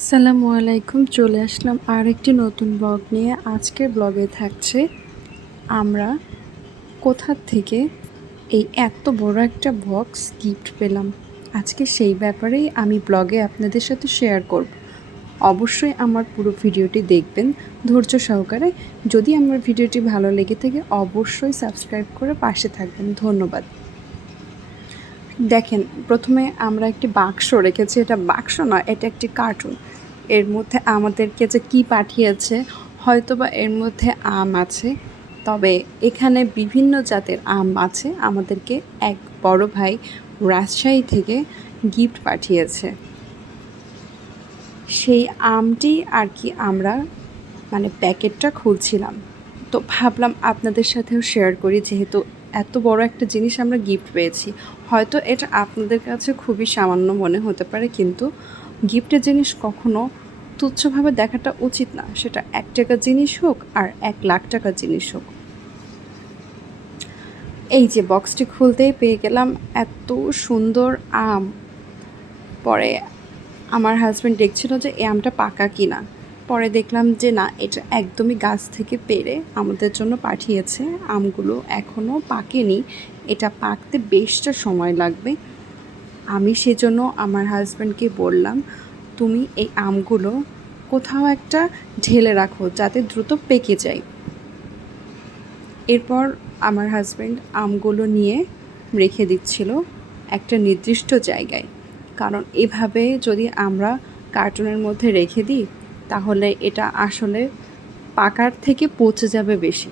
আসসালামু আলাইকুম। চলে আসলাম আরেকটি নতুন ব্লগ নিয়ে। আজকের ব্লগে থাকছে আমরা কোথা থেকে এই এত বড় একটা বক্স গিফট পেলাম। আজকে সেই ব্যাপারেই আমি ব্লগে আপনাদের সাথে শেয়ার করব। অবশ্যই আমার পুরো ভিডিওটি দেখবেন ধৈর্য সহকারে। যদি আমার ভিডিওটি ভালো লেগে থাকে অবশ্যই সাবস্ক্রাইব করে পাশে থাকবেন। ধন্যবাদ। দেখেন, প্রথমে আমরা একটি বাক্স রেখেছি। এটা বাক্স না, এটা একটি কার্টুন। এর মধ্যে আমাদেরকে যে কী পাঠিয়েছে, হয়তোবা এর মধ্যে আম আছে, তবে এখানে বিভিন্ন জাতের আম আছে। আমাদেরকে এক বড় ভাই রাজশাহী থেকে গিফট পাঠিয়েছে। সেই আমটি আর কি আমরা প্যাকেটটা খুলছিলাম, তো ভাবলাম আপনাদের সাথেও শেয়ার করি, যেহেতু এত বড় একটা জিনিস আমরা গিফট পেয়েছি। হয়তো এটা আপনাদের কাছে খুবই সামান্য মনে হতে পারে, কিন্তু গিফটের জিনিস কখনো তুচ্ছভাবে দেখাটা উচিত না, সেটা 1 টাকার জিনিস হোক আর 1 লাখ টাকার জিনিস হোক। এই যে বক্সটি খুলতেই পেয়ে গেলাম এত সুন্দর আম। পরে আমার হাজব্যান্ড দেখছিল যে এই আমটা পাকা কিনা। পরে দেখলাম যে না, এটা একদমই গাছ থেকে পেড়ে আমাদের জন্য পাঠিয়েছে। আমগুলো এখনও পাকেনি, এটা পাকতে বেশটা সময় লাগবে। আমি সেজন্য আমার হাজব্যান্ডকে বললাম, তুমি এই আমগুলো কোথাও একটা ঢেলে রাখো যাতে দ্রুত পেকে যায়। এরপর আমার হাজব্যান্ড আমগুলো নিয়ে রেখে দিচ্ছিল একটা নির্দিষ্ট জায়গায়, কারণ এভাবে যদি আমরা কার্টুনের মধ্যে রেখে দিই তাহলে এটা আসলে পাকার থেকে পচে যাবে বেশি।